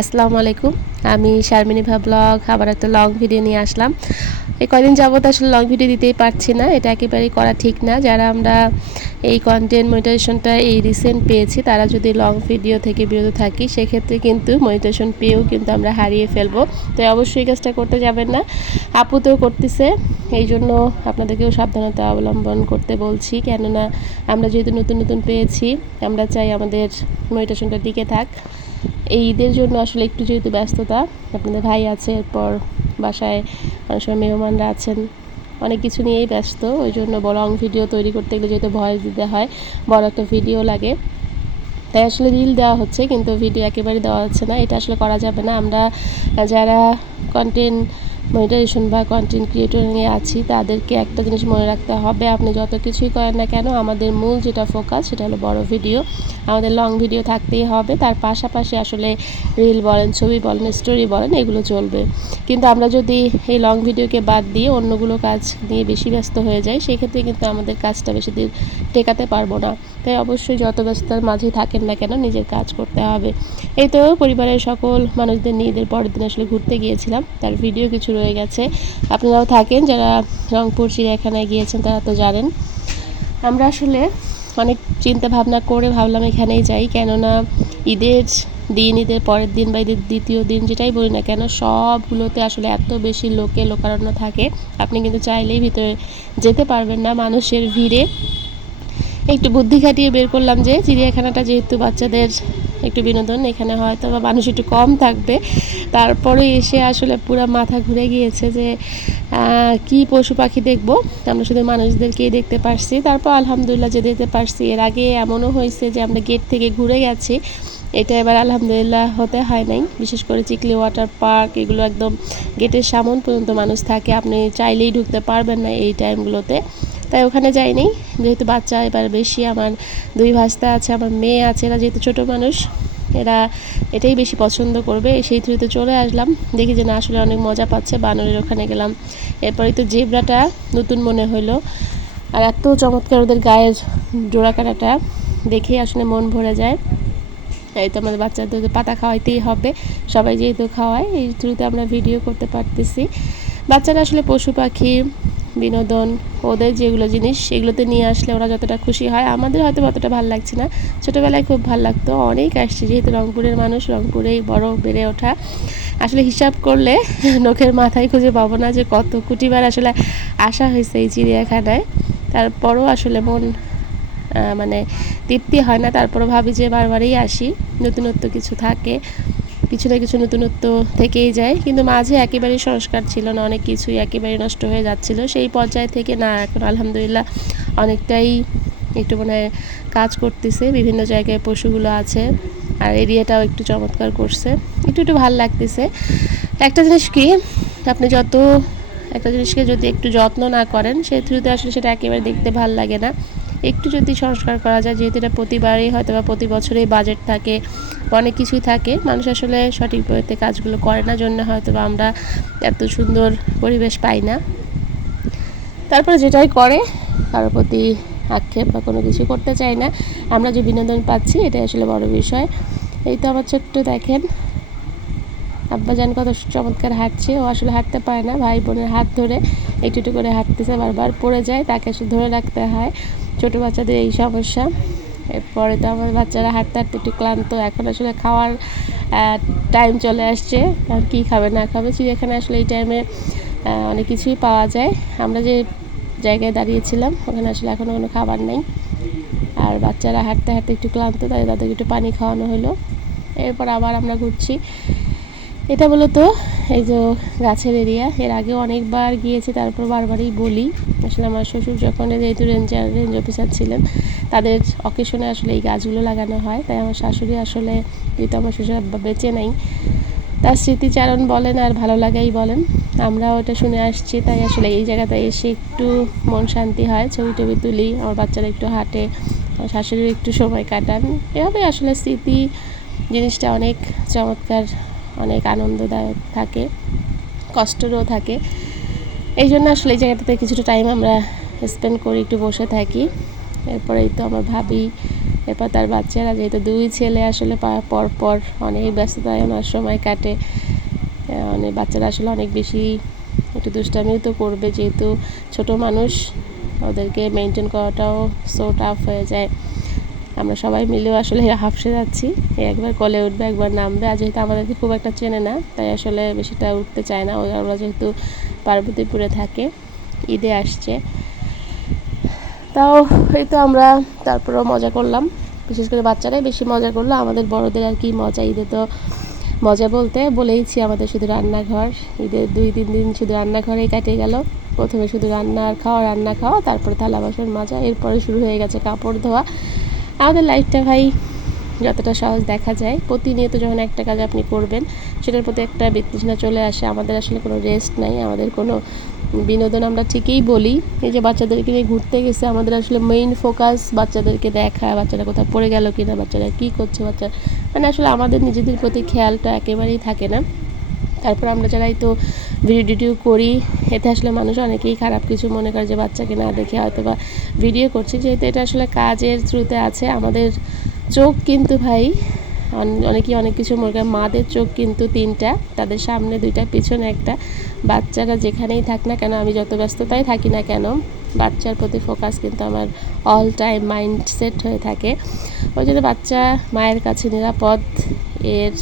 আসসালামু আলাইকুম। আমি শারমিনী ব্লগ, আবার একটা লং ভিডিও নিয়ে আসলাম। এই কদিন যাবত আসলে লং ভিডিও দিতেই পারছি না, এটা একেবারেই করা ঠিক না। যারা আমরা এই কন্টেন্ট মনিটাইজেশনটা এই রিসেন্ট পেয়েছি, তারা যদি লং ভিডিও থেকে বিরত থাকি, সেক্ষেত্রে কিন্তু মনিটাইজেশন পেয়েও কিন্তু আমরা হারিয়ে ফেলব। তো অবশ্যই কাজটা করতে যাবেন না। আপুতেও করতেছে, এই জন্য আপনাদেরকেও সাবধানতা অবলম্বন করতে বলছি। কেননা আমরা যেহেতু নতুন নতুন পেয়েছি, আমরা চাই আমাদের মনিটেশনটা টিকে থাক। এই ঈদের জন্য আসলে একটু যেহেতু ব্যস্ততা, আপনাদের ভাই আছে, এরপর বাসায় অনেক সময় মেহমানরা আছেন, অনেক কিছু নিয়েই ব্যস্ত, ওই জন্য লং ভিডিও তৈরি করতে গেলে যেহেতু ভয়েস দিতে হয়, বড় একটা ভিডিও লাগে। তাই আসলে রিল দেওয়া হচ্ছে, কিন্তু ভিডিও একেবারে দেওয়া হচ্ছে না, এটা আসলে করা যাবে না। আমরা যারা কন্টেন্ট মনিটাইজেশন বা কন্টেন্ট ক্রিয়েটর নিয়ে আছি, তাদেরকে একটা জিনিস মনে রাখতে হবে, আপনি যত কিছুই করেন না কেন, আমাদের মূল যেটা ফোকাস সেটা হলো বড় ভিডিও আমাদের লং ভিডিও থাকতেই হবে, তার পাশাপাশি আসলে রিল বলেন, ছবি বলেন স্টোরি বলেন, এগুলো চলবে। কিন্তু আমরা যদি এই লং ভিডিওকে বাদ দিয়ে অন্যগুলো কাজ নিয়ে বেশি ব্যস্ত হয়ে যাই সেক্ষেত্রে কিন্তু আমাদের কাজটা বেশি দিন টেকাতে পারব না। তাই অবশ্যই যত ব্যস্ততার মাঝেই থাকেন না কেন নিজের কাজ করতে হবে। এই তো পরিবারের সকল মানুষদের নিয়ে ঈদের পরের দিন আসলে ঘুরতে গিয়েছিলাম। তার ভিডিও কিছু রয়ে গেছে। আপনারাও থাকেন, যারা রংপুর, চিড়িয়াখানায় গিয়েছেন তারা তো জানেন। আমরা আসলে অনেক চিন্তা ভাবনা করে ভাবলাম এখানেই যাই। কেননা ঈদের দিন, ঈদের পরের দিন বা ঈদের দ্বিতীয় দিন যেটাই বলি না কেন, সবগুলোতে আসলে এত বেশি লোকে, লোকারণ্য থাকে। আপনি কিন্তু চাইলেই ভিতরে যেতে পারবেন না মানুষের ভিড়ে। একটু বুদ্ধি খাটিয়ে বের করলাম যে চিড়িয়াখানাটা যেহেতু বাচ্চাদের একটু বিনোদন, এখানে হয়তো বা মানুষ একটু কম থাকবে। তারপরে এসে আসলে পুরো মাথা ঘুরে গিয়েছে যে কি পশু পাখি দেখব? আমরা শুধু মানুষদেরকেই দেখতে পারছি। তারপর আলহামদুলিল্লাহ যে দেখতে পারছি, এর আগে এমনও হয়েছে যে আমরা গেট থেকে ঘুরে গেছি। এটা এবার আলহামদুলিল্লাহ হতে হয় নাই। বিশেষ করে চিকলি ওয়াটার পার্ক, এগুলো একদম গেটের সামন পর্যন্ত মানুষ থাকে। আপনি চাইলেই ঢুকতে পারবেন না এই টাইমগুলোতে তাই ওখানে যাইনি। যেহেতু বাচ্চা, এবার বেশি আমার দুই ভাস্তা আছে, আমার মেয়ে আছে, এরা যেহেতু ছোটো মানুষ, এরা এটাই বেশি পছন্দ করবে। সেই থ্রুতে চলে আসলাম। দেখি যে না, আসলে অনেক মজা পাচ্ছে। বানরের ওখানে গেলাম। এরপরে তো জেব্রাটা নতুন মনে হইল। আর এত চমৎকার ওদের গায়ের জোড়া কাটাটা দেখেই আসলে মন ভরে যায়। এই তো আমাদের বাচ্চাদের পাতা খাওয়াইতেই হবে। সবাই যেহেতু খাওয়ায়, এই থ্রুতে আমরা ভিডিও করতে পারতেছি। বাচ্চারা আসলে পশু পাখি বিনোদন, ওদের যেগুলো জিনিস, সেগুলোতে নিয়ে আসলে ওরা যতটা খুশি হয়। আমাদের হয়তো অতটা ভালো লাগছে না। ছোটোবেলায় খুব ভালো লাগতো। অনেক আসছে। যেহেতু রংপুরের মানুষ, রংপুরেই বড় বেড়ে ওঠা। আসলে হিসাব করলে নখের মাথায় খুঁজে পাবো না যে কত কুটিবার আসলে আসা হয়েছে এই চিড়িয়াখানায়। তারপরও আসলে মন মানে তৃপ্তি হয় না। তারপরও ভাবি যে বারবারই আসি। নতুনত্ব কিছু থাকে। কিছু না কিছু নতুনত্ব থেকেই যায়। কিন্তু মাঝে একেবারেই সংস্কার ছিল না, অনেক কিছুই একেবারে নষ্ট হয়ে যাচ্ছিল। সেই পর্যায় থেকে না, এখন আলহামদুলিল্লাহ অনেকটাই একটু মানে কাজ করতেছে। বিভিন্ন জায়গায় পশুগুলো আছে আর এরিয়াটাও একটু চমৎকার করছে। একটু একটু ভালো লাগতেছে। একটা জিনিস কি, আপনি যত, একটা জিনিসকে যদি একটু যত্ন না করেন সেই থ্রুতে আসলে সেটা একেবারে দেখতে ভালো লাগে না। একটু যদি সংস্কার করা যায়, যেহেতু এটা প্রতিবারই হয়তো বা প্রতি বছরেই বাজেট থাকে, অনেক কিছুই থাকে, মানুষ আসলে সঠিক পদ্ধতিতে কাজগুলো করে না, জন্য হয়তো বা আমরা এত সুন্দর পরিবেশ পাই না। তারপরে যেটাই করে, কারোর প্রতি আক্ষেপ বা কোনো কিছু করতে চাই না, আমরা যে বিনোদন পাচ্ছি, এটাই আসলে বড় বিষয়। এই তো আমার ছোট্ট দেখেন আব্বা জান কত চমৎকার হাঁটছে, ও আসলে হাঁটতে পারে না, ভাই বোনের হাত ধরে, একটু একটু করে হাঁটতেছে, বারবার পড়ে যায়, তাকে আসলে ধরে রাখতে হয়। ছোটো বাচ্চাদের এই সমস্যা। এরপরে তো আমার বাচ্চারা হাঁটতে হাঁটতে একটু ক্লান্ত। এখন আসলে খাওয়ার টাইম চলে আসছে। আর কী খাবে, না খাবে? চিড়িয়াখানে আসলে এই টাইমে অনেক কিছুই পাওয়া যায়। আমরা যে জায়গায় দাঁড়িয়েছিলাম, ওখানে আসলে এখনও কোনো খাবার নেই। আর বাচ্চারা হাঁটতে হাঁটতে একটু ক্লান্ত, তাই তাদেরকে একটু পানি খাওয়ানো হলো। এরপর আবার আমরা ঘুরছি। এটা তো এই যে গাছের এরিয়া। এর আগে অনেকবার গিয়েছি, তারপর বারবারই বলি। আসলে আমার শ্বশুর যখন যেহেতু রেঞ্জার রেঞ্জ অফিসার ছিলেন, তাদের অকেশনে আসলে এই গাছগুলো লাগানো হয়। তাই আমার শাশুড়ি আসলে যেহেতু আমার শ্বশুর বেঁচে নেই, তার স্মৃতিচারণ বলেন আর ভালো লাগাই বলেন। আমরাও ওটা শুনে আসছি, তাই আসলে এই জায়গাটায় এসে একটু মন শান্তি হয়, ছবি টবি তুলি, আমার বাচ্চারা একটু হাঁটে, আমার শাশুড়ির একটু সময় কাটান। এভাবে আসলে স্মৃতি জিনিসটা অনেক চমৎকার অনেক আনন্দদায়ক থাকে, কষ্টেরও থাকে। এই জন্য আসলে এই জায়গাটাতে কিছুটা টাইম আমরা স্পেন্ড করি একটু বসে থাকি। এরপরেই তো আমার ভাবি, এরপর তার বাচ্চারা, যেহেতু দুই ছেলে আসলে পর পর অনেক ব্যস্ততায় ওনার সময় কাটে অনেক বাচ্চারা আসলে অনেক বেশি একটু দুষ্টামিও তো করবে, যেহেতু ছোট মানুষ, ওদেরকে মেনটেন করাটাও সো টাফ হয়ে যায়। আমরা সবাই মিলেও আসলে হাফসে যাচ্ছি। একবার কলে উঠবে, একবার নামবে। আর যেহেতু আমাদেরকে খুব একটা চেনে না, তাই আসলে বেশিটা উঠতে চায় না। ওরা যেহেতু পার্বতীপুরে থাকে, ঈদে আসছে। তাও হয়তো আমরা তারপরেও মজা করলাম। বিশেষ করে বাচ্চারাই বেশি মজা করল। আমাদের বড়দের আর কি মজা। ঈদে তো মজা বলতে বলেইছি আমাদের শুধু রান্নাঘর। ঈদের দুই, তিন দিন শুধু রান্নাঘরেই কাটে গেল। প্রথমে শুধু রান্না আর খাওয়া, রান্না খাওয়া, তারপরে থালা বাসন মাজা। এরপরে শুরু হয়ে গেছে কাপড় ধোয়া। আমাদের লাইফটা ভাই যতটা সহজ দেখা যায়। প্রতিনিয়ত যখন একটা কাজ আপনি করবেন, সেটার প্রতি একটা বিতৃষ্ণা চলে আসে। আমাদের আসলে কোনো রেস্ট নাই, আমাদের কোনো বিনোদন আমরা ঠিকই বলি। এই যে বাচ্চাদেরকে নিয়ে ঘুরতে গেছে, আমাদের আসলে মেইন ফোকাস বাচ্চাদেরকে দেখা, বাচ্চারা কোথাও পড়ে গেল কি না বাচ্চারা কী করছে, বাচ্চা মানে আসলে আমাদের নিজেদের প্রতি খেয়ালটা একেবারেই থাকে না। তারপর আমরা যারাই তো ভিডিও টিডিও করি। এতে আসলে মানুষ অনেকেই খারাপ কিছু মনে করে যে বাচ্চাকে না দেখে হয়তো বা ভিডিও করছি। যেহেতু এটা আসলে কাজের থ্রুতে আছে, আমাদের চোখ কিন্তু ভাই, অন- অনেকেই অনেক কিছু মনে করে। মাদের চোখ কিন্তু তিনটা, তাদের সামনে দুইটা, পিছনে একটা। বাচ্চারা যেখানেই থাক না কেন, আমি যত ব্যস্ততাই থাকি না কেন, বাচ্চার প্রতি ফোকাস কিন্তু আমার অল টাইম মাইন্ড সেট হয়ে থাকে। ওই জন্য বাচ্চা মায়ের কাছে নিরাপদ, এর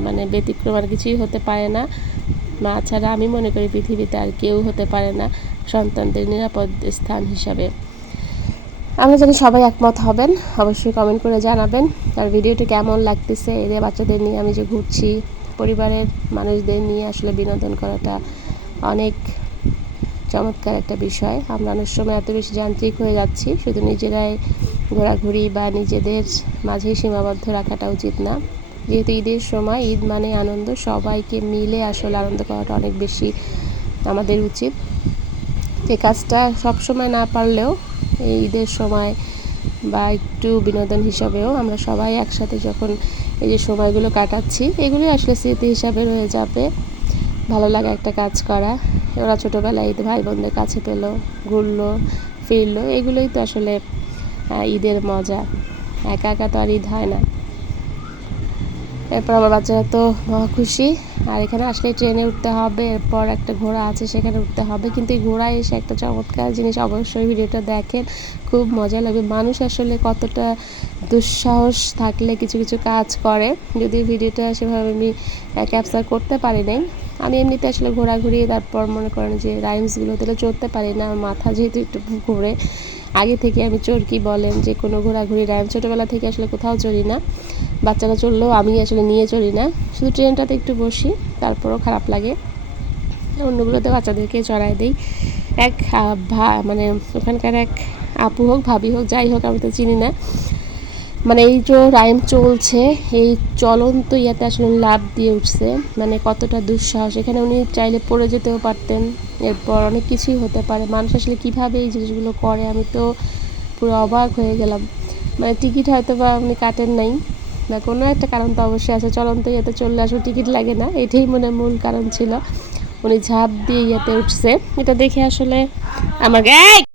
মানে ব্যতিক্রম আর কিছুই হতে পারে না। মা ছাড়া আমি মনে করি পৃথিবীতে আর কেউ হতে পারে না সন্তানদের নিরাপদ স্থান হিসাবে। আমরা জানি সবাই একমত হবেন, অবশ্যই কমেন্ট করে জানাবেন, আর ভিডিওটি কেমন লাগতেছে এদের বাচ্চাদের নিয়ে আমি যে ঘুরছি, পরিবারের মানুষদের নিয়ে আসলে বিনোদন করাটা অনেক চমৎকার একটা বিষয়। আমরা অনেক সময় এত বেশি যান্ত্রিক হয়ে যাচ্ছি, শুধু নিজেরাই ঘোরাঘুরি বা নিজেদের মাঝেই সীমাবদ্ধ রাখাটা উচিত না। যেহেতু ঈদের সময়, ঈদ মানে আনন্দ। সবাইকে মিলে আসলে আনন্দ করাটা অনেক বেশি আমাদের উচিত। যে কাজটা সব সময় না পারলেও এই ঈদের সময় বা একটু বিনোদন হিসাবেও আমরা সবাই একসাথে যখন এই যে সময়গুলো কাটাচ্ছি, এগুলোই আসলে স্মৃতি হিসাবে রয়ে যাবে। ভালো লাগা একটা কাজ করা। ওরা ছোটোবেলায় ঈদ ভাই বোনদের কাছে পেল, ঘুরলো, ফিরলো, এগুলোই তো আসলে ঈদের মজা। একা একা তো আর ঈদ হয় না। এরপর আমার বাচ্চারা তো খুশি। আর এখানে আসলে ট্রেনে উঠতে হবে, এরপর একটা ঘোড়া আছে, সেখানে উঠতে হবে। কিন্তু এই ঘোড়ায় এসে একটা চমৎকার জিনিস অবশ্যই ভিডিওটা দেখেন, খুব মজা লাগবে। মানুষ আসলে কতটা দুঃসাহস থাকলে কিছু কিছু কাজ করে। যদি ভিডিওটা সেভাবে আমি ক্যাপচার করতে পারি নাই। আমি এমনিতে আসলে ঘোরাঘুরি, তারপর মনে করেন যে রাইমসগুলো তাহলে চড়তে পারি না। মাথা যেহেতু একটু ঘুরে, আগে থেকে আমি চরকি বলেন যে কোনো ঘোরাঘুরি রাইম ছোটোবেলা থেকে আসলে কোথাও চড়ি না। বাচ্চারা চললেও আমি আসলে নিয়ে চলি না। শুধু ট্রেনটাতে একটু বসি, তারপরও খারাপ লাগে। অন্যগুলোতে বাচ্চাদেরকে চড়াই দিই। এক মানে ওখানকার এক আপু হোক, ভাবি হোক, যাই হোক, আমি তো চিনি না। মানে এই যে রাইম চলছে, এই চলন্ত ইয়াতে আসলে লাভ দিয়ে উঠছে। মানে কতটা দুঃসাহস। এখানে উনি চাইলে পড়ে যেতেও পারতেন। এরপর অনেক কিছুই হতে পারে। মানুষ আসলে কীভাবে এই জিনিসগুলো করে, আমি তো পুরো অবাক হয়ে গেলাম। মানে টিকিট হয়তো বা উনি কাটেন নাই। বা কোনো একটা কারণ তো অবশ্যই আছে। চলন্ত ইয়াতে চললে আসলে টিকিট লাগে না, এটাই মনে মূল কারণ ছিল। উনি ঝাঁপ দিয়ে ইয়াতে উঠছে। এটা দেখে আসলে এই